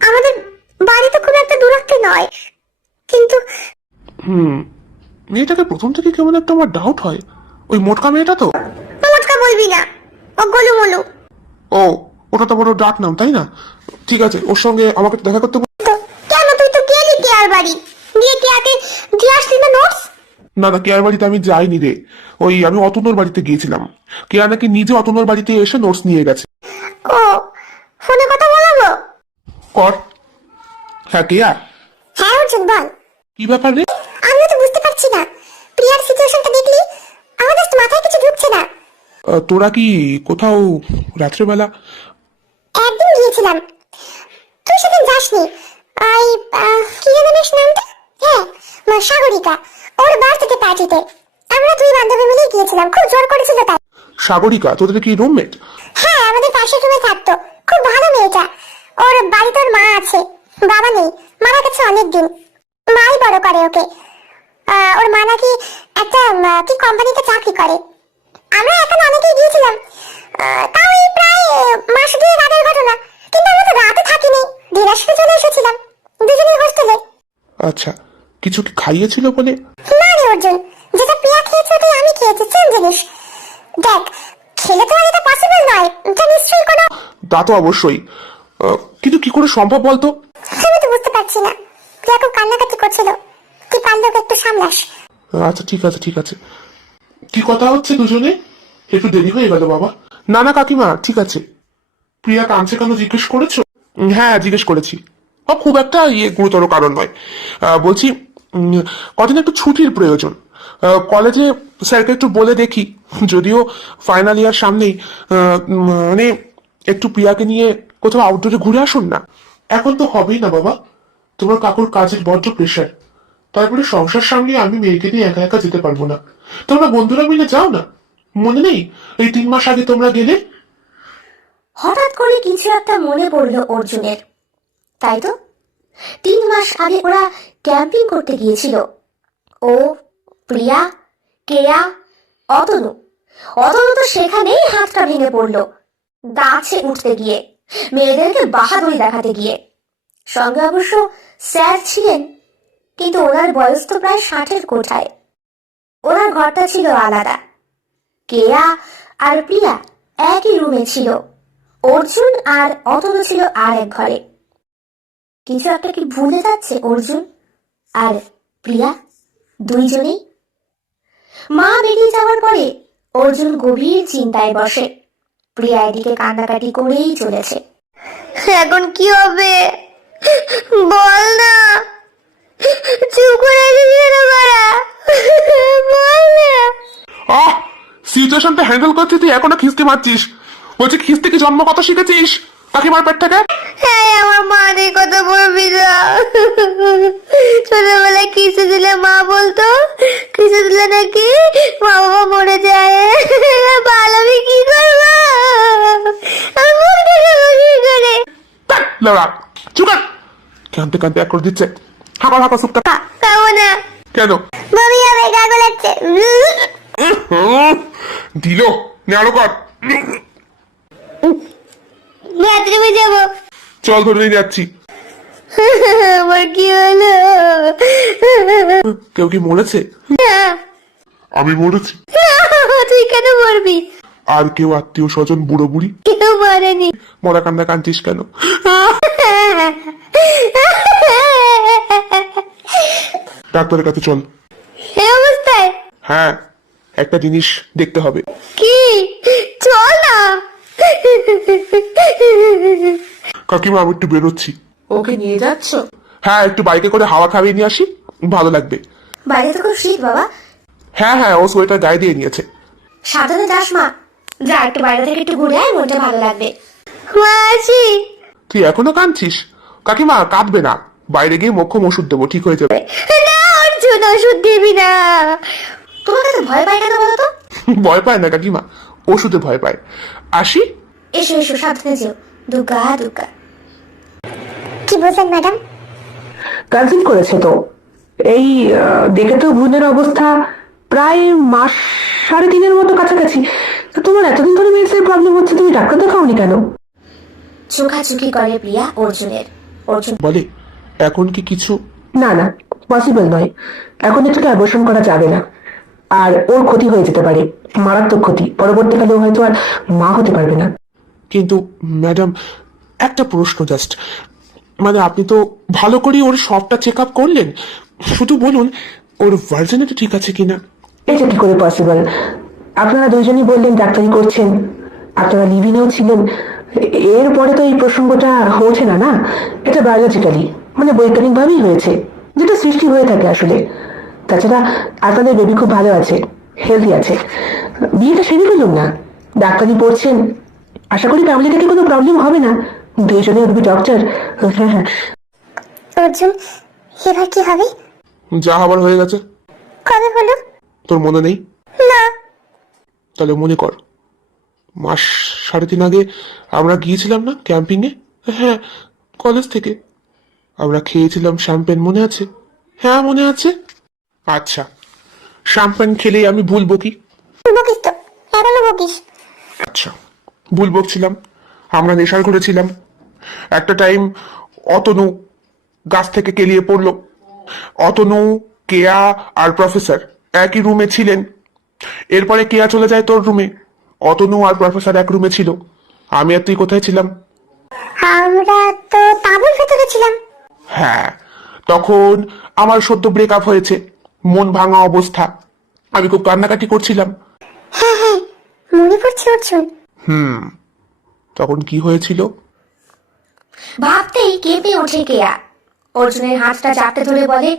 আমাদের বাড়ি তো খুব একটা দূরত্বে নয়, কিন্তু মেয়েটাকে প্রথম থেকে কেমন একটা আমার ডাউট হয়। ওই মোটকা মেয়েটা তো? মোটকা বলবি না, ও গোলুমোলু। ও, ওটা তো বড় ডাক নাম, তাই না? ঠিক আছে, ওর সঙ্গে আমাকে দেখা করতে তো কেন, তুই তো গেলি কেয়ার বাড়ি, গিয়ে কেয়াকে দিয়ে আসলি না নোটস? না না, কেয়ার বাড়িতে আমি যাইনি রে। ওই আমি অতনুর বাড়িতে গিয়েছিলাম। কেয়া নাকি নিজে অতনুর বাড়িতে এসে নোটস নিয়ে গেছে। ও, ফোনে কথা বলাবো? কর। হ্যাঁ কেয়া? হ্যাঁ অর্জুন বল। কি ব্যাপার রে? আমিও তো বুঝতে পারছি না, প্রিয়ার সিচুয়েশনটা দেখলি আমাদের তো মাথায় কিছু ঢুকছে না। তোরা কি কোথাও রাত্রেবেলা? একদিন গিয়েছিলাম, তুই সেদিন যাসনি। ওই কি যেন বেশ নামটা, হ্যাঁ সাগরিকা, ওর বার্থডে পার্টিতে আমরা দুই বান্ধবী মিলে গিয়েছিলাম, খুব জোর করেছিল তাই। সাগরিকা তোদের কি রুমমেট? হ্যাঁ, আমাদের পাশের রুমে থাকতো, খুব ভালো মেয়েটা। ওর বাড়িতে ওর মা আছে, বাবা নেই, মারা গেছে অনেকদিন। মাই বড় করে ওকে। ওর মা নাকি একটা কি কোম্পানিতে চাকরি করে। আমরা এখন অনেকেই গিয়েছিলাম, তাও এই প্রায় মাস দুয়েক আগের ঘটনা। কিন্তু আমরা তো রাতে থাকিনি, দিনের শেষে চলে এসেছিলাম দুজনেই হোস্টেলে। আচ্ছা, কিছু কি খাইয়েছিল বলে? না রে অর্জুন, যেটা প্রিয়া খেয়েছে ওটাই আমি খেয়েছি, সেম জিনিস। দেখ, খেলে তো আর এটা পসিবল নয়, এটা নিশ্চয়ই কোনো। তা তো অবশ্যই, কিন্তু কি করে সম্ভব বলতো? আমি তো বুঝতে পারছি না। প্রিয়া খুব কান্নাকাটি করছিল, তুই পারলে ওকে একটু সামলাস। আচ্ছা ঠিক আছে ঠিক আছে। কি কথা হচ্ছে দুজনে? একটু দেরি হয়ে গেল বাবা। না না কাকিমা, ঠিক আছে। প্রিয়া কাঁদছে কেন জিজ্ঞেস করেছো? হ্যাঁ, জিজ্ঞেস করেছি। খুব একটা গুরুতর কারণ নয়। বলছি, কদিন একটু ছুটির প্রয়োজন। কলেজে স্যারকে একটু বলে দেখি, যদিও ফাইনাল ইয়ার সামনেই, মানে একটু প্রিয়াকে নিয়ে কোথাও আউটডোরে ঘুরে আসুন না। এখন তো হবেই না বাবা, তোমার কাকুর কাজের বড্ড প্রেশার। তারপরে সংসার সামনে আমি মেয়েকে নিয়ে একা একা যেতে পারবো না। তোমরা বন্ধুরা মিলে যাও না। মনে নেই এই 3 মাস আগে তোমরা গেলে? হঠাৎ করে কিছু একটা মনে পড়লো অর্জুনের। তাই তো, 3 মাস আগে ওরা ক্যাম্পিং করতে গিয়েছিল। ও, প্রিয়া, কেয়া, অতনু। অতনু তো সেখানেই হাতটা ভেঙে পড়লো গাছে উঠতে গিয়ে, মেয়েদেরকে বাহাদুরি দেখাতে গিয়ে। সঙ্গে অবশ্য স্যার ছিলেন, কিন্তু ওনার বয়স তো প্রায় 60-এর কোঠায়। ওনার ঘরটা ছিল আলাদা। কেয়া আর প্রিয়া একই রুমে ছিল, অর্জুন আর অতনু ছিল আর এক ঘরে। কিছু একটা কি ভুলে যাচ্ছে অর্জুন আর প্রিয়া দুইজনেই? মা বেরিয়ে যাওয়ার পরে অর্জুন গভীর চিন্তায় বসে। প্রিয়া এদিকে কান্নাকাটি করেই চলেছে। এখন কি হবে বল না, চুপ করে বল না। সিচুয়েশনটা হ্যান্ডেল করছিস তুই, এখনো খিস্তি মারছিস? বলছি, খিস্তি কি জন্ম কত শিখেছিস কাকিমার পেট থেকে? হ্যাঁ, আমার মা নেই, কথা বলবি না। ছোটবেলায় কিসে দিলে মা বলতো, কিসে দিলে নাকি মা বাবা মরে যায়। ভালো আমি কি করবো, আমি মরতে যাবো কি করে? লড়া চুকার, কানতে কানতে এক করে দিচ্ছে। হাঁকা হাঁকা সুপটা খাবো না, কেন? বমি হবে, গাগো লাগছে। দিল নেড়ো কর। বাথরুমে যাবো। চল, ধরে নিয়ে যাচ্ছি। আমার কি হলো? কেউ কি মরেছে? আমি মরেছি। তুই কেন মরবি? আর কেউ আত্মীয় স্বজন, বুড়ো বুড়ি? কেউ মরেনি। মরা কান্না কাঁদছিস কেন? ডাক্তারের কাছে চল। এই অবস্থায়? হ্যাঁ, একটা জিনিস দেখতে হবে। কি? চল না। কাকিমা, আমি একটু বেরোচ্ছি। ওকে নিয়ে যাচ্ছ? হ্যাঁ, একটু বাইকে করে হাওয়া খাইয়ে নিয়ে আসি, ভালো লাগবে। বাইরে তো খুব শীত বাবা। হ্যাঁ হ্যাঁ, ও সোয়েটার গায়ে দিয়ে নিয়েছে। সাবধানে যাস মা, যা একটু বাইরে থেকে একটু ঘুরে আয়, মনটা ভালো লাগবে। মাসি, তুই এখনো কাঁদছিস? কাকিমা, কাঁদবে না, বাইরে গিয়ে মোক্ষম ওষুধ দেবো, ঠিক হয়ে যাবে। না অর্জুন, ওষুধ দিবি না। তোমাকে তো ভয় পায় কেন বলো তো? ভয় পায় না কাকিমা, ওষুধে ভয় পায়। আসি। এসো এসো, সাবধানে যেও। দুর্গা দুর্গা। কি বলছেন ম্যাডাম? কনসিভ করেছে তো। এই দেখে তো বোনের অবস্থা প্রায় মাস 3.5-এর মতো কাছাকাছি। তো তোমার এতদিন ধরে মেয়েদের প্রবলেম হচ্ছে, তুমি ডাক্তার দেখাওনি কেন? চোখাচুকি করে প্রিয়া অর্জুনের। অর্জুন বলে, এখন কি কিছু? না না, পসিবল নয়। এখন এটাকে অ্যাবর্শন করা যাবে না। আর ওর ক্ষতি হয়ে যেতে পারে, মারাত্মক ক্ষতি। পরবর্তীকালে ও হয়তো আর মা হতে পারবে না। কিন্তু ম্যাডাম, একটা প্রশ্ন জাস্ট, মানে আপনি তো ভালো করে ওর সবটা চেক আপ করলেন, শুধু বলুন ওর ভার্জিনিটি ঠিক আছে কিনা। এটা কি করে পসিবল? আপনারা দুইজনই বললেন ডাক্তারি করছেন, আপনারা লিভিনেও ছিলেন। এরপরে তো এই প্রসঙ্গটা ওঠে না। না, এটা বায়োলজিক্যালি, মানে বৈজ্ঞানিকভাবেই হয়েছে, যেটা সৃষ্টি হয়ে থাকে আসলে। তাছাড়া আপনাদের বেবি খুব ভালো আছে, হেলদি আছে। বিয়েটা সেরে ফেলুন না, ডাক্তারি পড়ছেন, আশা করি ফ্যামিলি থেকে কোনো প্রবলেম হবে না। দুইজনে উঠবি ডক্টর। হ্যাঁ হ্যাঁ। অর্জুন, এবার কি হবে? যা হবার হয়ে গেছে। কবে হলো? তোর মনে নেই? না। তাহলে মনে কর, মাস 3.5 আগে আমরা গিয়েছিলাম না ক্যাম্পিং এ? হ্যাঁ, কলেজ থেকে আমরা খেয়েছিলাম শ্যাম্পেন, মনে আছে? হ্যাঁ মনে আছে। আচ্ছা, শ্যাম্পেন খেলে আমি ভুল বকি? বকিস তো, এখনো বকিস। আচ্ছা, ভুল বকছিলাম। আমরা নেশার করেছিলাম। একটা টাইম অতনু গাছ থেকে কেলিয়ে পড়লো। অতনু, কেয়া আর প্রফেসর একই রুমে ছিলেন। এরপরে কেয়া চলে যায় তোর রুমে, অতনু আর প্রফেসর এক রুমে ছিল। আমি আর তুই কোথায় ছিলাম? আমরা তো তাঁবুর ভেতরে ছিলাম। হ্যাঁ, তখন আমার সদ্য ব্রেকআপ হয়েছে, মন ভাঙা অবস্থা। আমি খুব কান্নাকাটি করছিলাম। হ্যাঁ হ্যাঁ, মনে পড়ছে অর্জুন। তখন কি হয়েছিল? ভাবতেই কেঁপে ওঠে কেয়া। অর্জুনের হাতটা চাপটে ধরে বলে,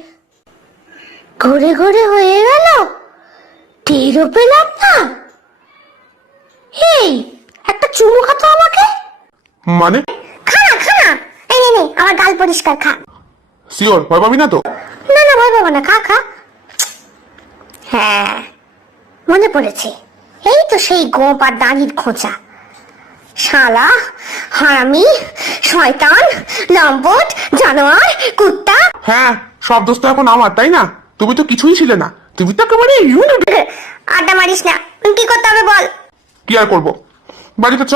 ঘুরে ঘুরে হয়ে গেল, টেরও পেলাম না। এই একটা চুমু খাতো আমাকে। মানে? খা না খা না, এই নে নে, আমার গাল পরিষ্কার খা। শিওর ভয় পাবি না তো? না না, ভয় পাবো না, খা খা। হ্যাঁ, মনে পড়েছে, এই তো সেই গোপ আর দাঁড়ির খোঁচা। শালা, হারামি, শয়তান, লম্পট, জানোয়ার, কুত্তা। হ্যাঁ, সব দোষ তো এখন আমার, তাই না? তুমি তো কিছুই ছিলে না, তুমি তো একেবারে আড্ডা মারিস না, কি করতে হবে বল? কি আর করবো, বাড়িতে চ,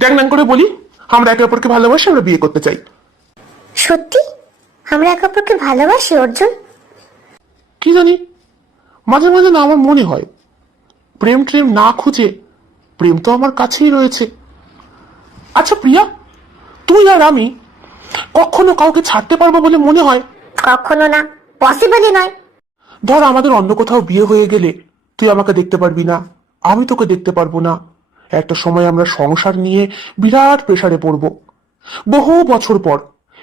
ড্যাং ড্যাং করে বলি আমরা একে অপরকে ভালোবাসি, আমরা বিয়ে করতে চাই। সত্যি আমরা একে অপরকে ভালোবাসি অর্জুন? কি জানি, মাঝে মাঝে না আমার মনে হয় প্রেম ট্রেম না খুঁজে প্রেম তো আমার কাছেই রয়েছে। আচ্ছা প্রিয়া, তুই আর আমি কখনো কাউকে ছাড়তে পারবো বলে মনে হয়? কখনো না, পসিবলই নয়। ধর আমাদের অন্য কোথাও বিয়ে হয়ে গেলে তুই আমাকে দেখতে পারবি না, আমি তোকে দেখতে পারবো না। একটা সময় আমরা সংসার নিয়ে বিরাট প্রেসারে পড়বো। বহু বছর পর,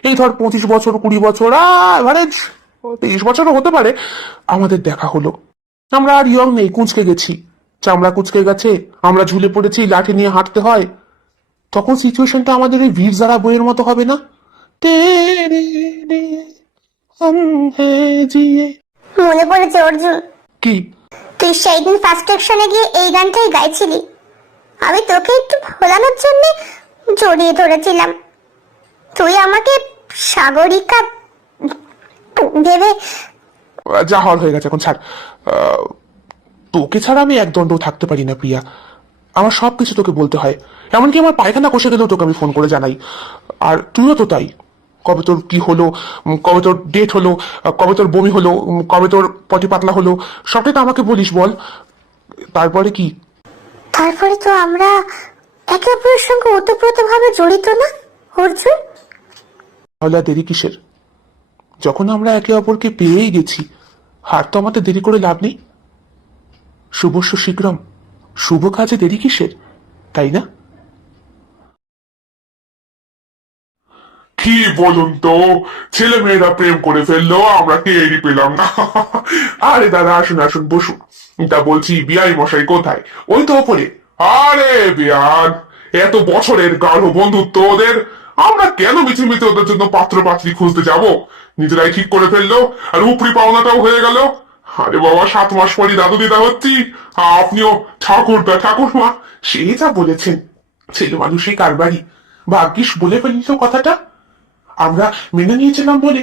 এই ধর 25 বছর 20 বছর এভারেজ 23 বছরও হতে পারে, আমাদের দেখা হলো। আমরা আর ইয়ং নেই, কুঁচকে গেছি, চামড়া কুঁচকে গেছে, আমরা ঝুলে পড়েছি, লাঠি নিয়ে হাঁটতে হয়। তখন সিচুয়েশনটা আমাদের এই ভিড় যারা বইয়ের মতো হবে না? তেরে লিয়ে হাম হ্যায় জিয়ে। মনে পড়েছে অর্জুন, কি? তুই সেই দিন ফার্স্ট সেকশনে গিয়ে এই গানটাই গাইছিলি। আমি তোকে একটু ভোলানোর জন্য জড়িয়ে ধরেছিলাম। তুই আমাকে সাগরিকা ভেবে। যা হওয়ার হয়ে গেছে, এখন ছাড়। তোকে ছাড়া আমি এক দণ্ডও থাকতে পারি না প্রিয়া, আমার সবকিছু তোকে বলতে হয়। এমনকি আমার পায়খানা কষে গেলেও তোকে আমি ফোন করে জানাই। আর তুইও তো তাই, কবে তোর কি হলো, কবে তোর ডেট হলো, কবে তোর বমি হলো, কবে তোর পটি পাতলা হলো, সবটাই তো আমাকে বলিস, বল। তারপরে কি? তারপরে তো আমরা একে অপরের সঙ্গে ওতপ্রোতভাবে জড়িত না অর্জুন? তাহলে আর দেরি কিসের? যখন আমরা একে অপরকে পেয়েই গেছি, আর তো আমাদের দেরি করে লাভ নেই। শুভস্য শীঘ্রম, শুভ কাজে দেরি কিসের, তাই না? কি বলুন তো, ছেলে মেয়েরা প্রেম করে ফেললো, আমরা টেরই পেলাম না। আরে দাদা, আসুন আসুন, বসুন। তা বলছি, বিআই মশাই কোথায়? ওই তো ওপরে। আরে বিয়ান, এত বছরের গাঢ় বন্ধুত্ব ওদের, আমরা কেন মিছিমিছি ওদের জন্য পাত্র পাত্রী খুঁজতে যাব? নিজেরাই ঠিক করে ফেললো, আর উপরি পাওনাটাও হয়ে গেল। আরে বাবা, 7 মাস পরই দাদু দিদা হচ্ছি, আপনিও ঠাকুরদা ঠাকুরমা। সে যা বলেছেন, ছেলে মানুষই কারবারি। ভাগ্যিস বলে ফেললি তো কথাটা, আমরা মেনে নিয়েছিলাম বলে।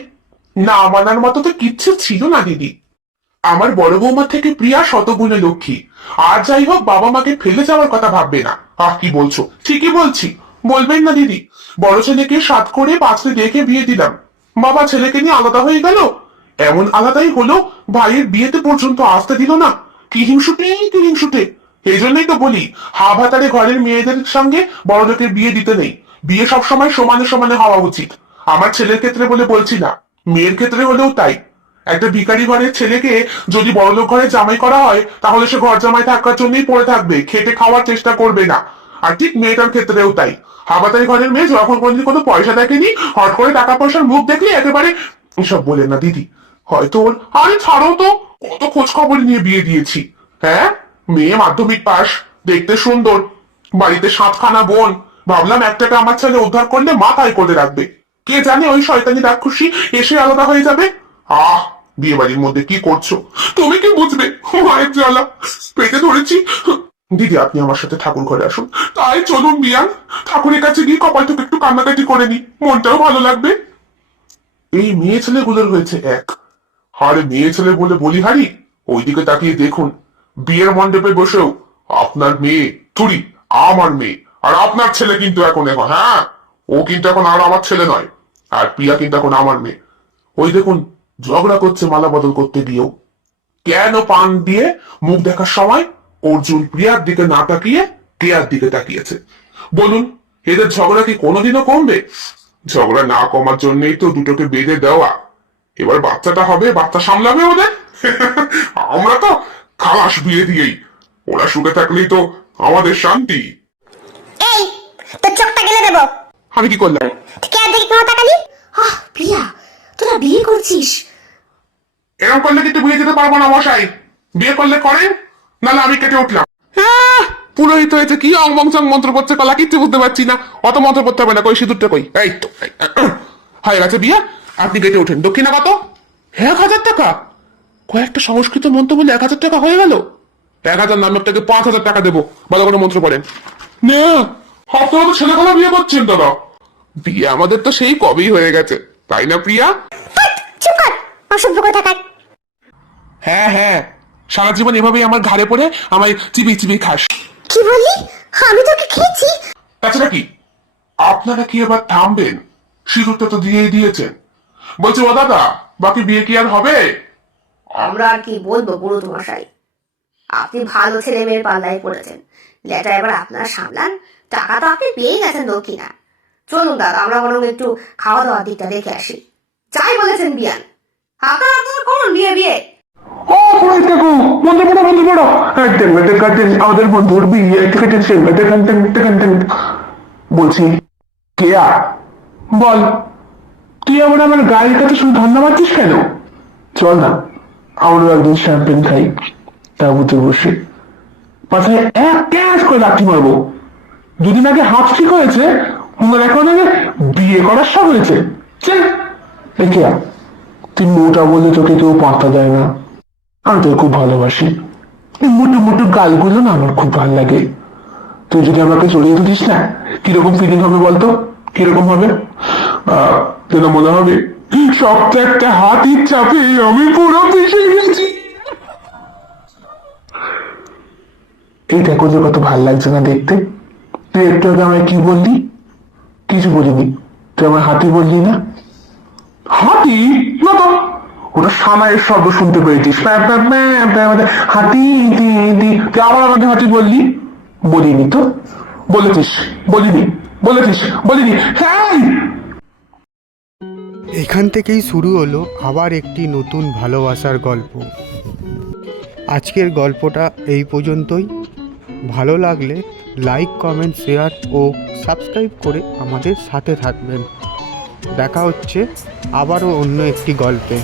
না মানার মতো তো কিচ্ছু ছিল না দিদি। আমার বড় বৌমা থেকে প্রিয়া শতগুণে লক্ষ্মী। আর যাই হোক, বাবা মাকে ফেলে যাওয়ার কথা ভাববে না। কি বলছো? ঠিকই বলছি, বলবেন না দিদি? বড় ছেলেকে 7 করে 5 দেখে বিয়ে দিলাম, বাবা ছেলেকে নিয়ে আলাদা হয়ে গেল। এমন আলাদাই হলো, ভাইয়ের বিয়েতে পর্যন্ত আসতে দিল না। কি হিংসুটে, কি হিংসুটে। এই জন্যই তো বলি, হাভাতারে ঘরের মেয়েদের সঙ্গে বড় লোকের বিয়ে দিতে নেই। বিয়ে সবসময় সমানে সমানে হওয়া উচিত। আমার ছেলের ক্ষেত্রে বলে বলছি না, মেয়ের ক্ষেত্রে হলেও তাই। একটা ভিখারি ঘরের ছেলেকে যদি বড়লোক ঘরে জামাই করা হয়, তাহলে সে ঘর জামাই থাকার জন্যই পড়ে থাকবে, খেটে খাওয়ার চেষ্টা করবে না। আর ঠিক মেয়েটার ক্ষেত্রেও তাই। হাবাতারি ঘরের মেয়ে যখন কোনদিন কোনো পয়সা দেখেনি, হট করে টাকা পয়সার মুখ দেখলে একেবারে এসব বলে না দিদি। হয়তো ওর, আরে ছাড়ো তো, কত খোঁজ খবর নিয়ে বিয়ে দিয়েছি। হ্যাঁ, মেয়ে মাধ্যমিক পাস, দেখতে সুন্দর, বাড়িতে 7খানা বোন। ভাবলাম একটাকে আমার ছেলে উদ্ধার করলে মাথায় করে রাখবে। কে জানে ওই শয়তানি রাক্ষসী এসে আলাদা হয়ে যাবে। বিয়ে বাড়ির মধ্যে কি করছো? তুমি কি বুঝবে? মায়ের জ্বালা পেটে ধরেছি। দিদি, আপনি আমার সাথে ঠাকুর ঘরে আসুন। তাই চলুন বিয়ান, ঠাকুরের কাছে গিয়ে কপালটুকু একটু কান্নাকাটি করে নি, মনটাও ভালো লাগবে। এই মেয়ে ছেলেগুলোর হয়েছে এক। আরে মেয়ে ছেলে বলে বলি হারি, ওইদিকে তাকিয়ে দেখুন, বিয়ের মণ্ডপে বসেও আপনার মেয়ে তুরি আমার মেয়ে, আর আপনার ছেলে কিন্তু এখন হ্যাঁ, ও কিন্তু এখন আর আমার ছেলে নয়। আর প্রিয়া কিন্তু এখন আমার মেয়ে। ওই দেখুন, ঝগড়া করছে মালা বদল করতে গিয়েও। কেন পান দিয়ে মুখ দেখার সময় অর্জুন প্রিয়ার দিকে না তাকিয়ে কেয়ার দিকে তাকিয়েছে? বলুন, এদের ঝগড়া কি কোনোদিনও কমবে? ঝগড়া না কমার জন্যই তো দুটোকে বেঁধে দেওয়া। এবার বাচ্চাটা হবে, বাচ্চা সামলাবে ওদের। আমরা তো খালাস বিয়ে দিয়েই, ওরা সুখে থাকলেই তো আমাদের শান্তি। তোর চোখটা গেলে দেবো। আমি কি করলাম? কে আর দেখি কোথা তাকালি? প্রিয়া, তোরা বিয়ে করছিস? এরকম করলে কিন্তু বিয়ে যেতে পারবো না মশাই। বিয়ে করলে করেন, নাহলে আমি কেটে উঠলাম। পুরোহিত হয়েছে কি অংবংসং মন্ত্র পড়ছে কলা, কিচ্ছু বুঝতে পারছি না। অত মন্ত্র পড়তে হবে না, কই সিঁদুরটা কই? এই তো হয়ে গেছে বিয়ে, আপনি কেটে ওঠেন। দক্ষিণা কত? 1000 টাকা? কয়েকটা সংস্কৃত মন্ত্র বলে 1000 টাকা হয়ে গেল? 1000 নামের থেকে 5000 টাকা দেবো, ভালো করে মন্ত্র পড়েন। না, আপনারা তো ছেলেখেলা বিয়ে করছেন দাদা। বিয়ে আমাদের তো সেই কবেই হয়ে গেছে, তাই না প্রিয়া? চুপ কর, অসভ্য কোথাকার। হ্যাঁ, সারা জীবন এভাবেই আমার ঘাড়ে পড়ে আমায় চিবিয়ে চিবিয়ে খাস। কি বললি? আমি তোকে খেয়েছি? তাছাড়া কি, আপনারা কি এবার থামবেন? সিঁদুরটা তো দিয়েই দিয়েছেন। বলছি ও দাদা, বাকি বিয়ে কি আর হবে? আমরা আর কি বলবো পুরোহিত মশাই, আপনি ভালো ছেলে মেয়ের পাল্লায় পড়েছেন, লেটা এবার আপনারা সামলান। টাকা তো আপনি পেয়ে গেছেন দক্ষিণা। চলুন দাদা, আমরা বরং একটু খাওয়া দাওয়ার দিকটা দেখে আসি। যাই বলেছেন বিয়ান, আপনারা করুন বিয়ে। ও পুরোহিত কাকু, মন্ত্র পড়ো। আমাদের বন্ধুর বিয়ে থেকে বলছি, কেয়া বল, তুই আবার আমার গায়ের কাছে শুধু ধান্দা মারছিস কেন? চল না, আমরাও একদিন শ্যাম্পেন খাই, তাবুতে বসে পাশায় এক ক্যাশ করে লাঠি মারবো। দুদিন আগে হাত ঠিক হয়েছে, ওনার এখন বিয়ে করার সব হয়েছে। কেয়া, তুই মোটা বলে তোকে কেউ পাত্তা দেয় না। আমি তোকে খুব ভালোবাসি। এই মোটু মোটু গালগুলো না আমার খুব ভালো লাগে। তুই যদি আমাকে জড়িয়ে দিস না, কিরকম ফিলিং হবে বলতো? কিরকম হবে? যেন মনে হবে সপ্তাহে একটা হাতির চাপে আমি পুরো ভেসে গেছি। এই দেখো যে কত ভাল লাগছে না দেখতে। তুই একটু আগে আমায় কি বললি? কিছু বলিনি। তুই আমার হাতি বললি না? হাতি না তো, ওটা সানাইয়ের শব্দ শুনতে পেয়েছিস। হাতি, তুই আবার আমাকে হাতি বললি? বলিনি তো। বলিনি। হ্যাঁ, এখান থেকেই শুরু হলো আবার একটি নতুন ভালোবাসার গল্প। আজকের গল্পটা এই পর্যন্তই। ভালো লাগলে লাইক, কমেন্ট, শেয়ার ও সাবস্ক্রাইব করে আমাদের সাথে থাকবেন। দেখা হচ্ছে আবারও অন্য একটি গল্পে।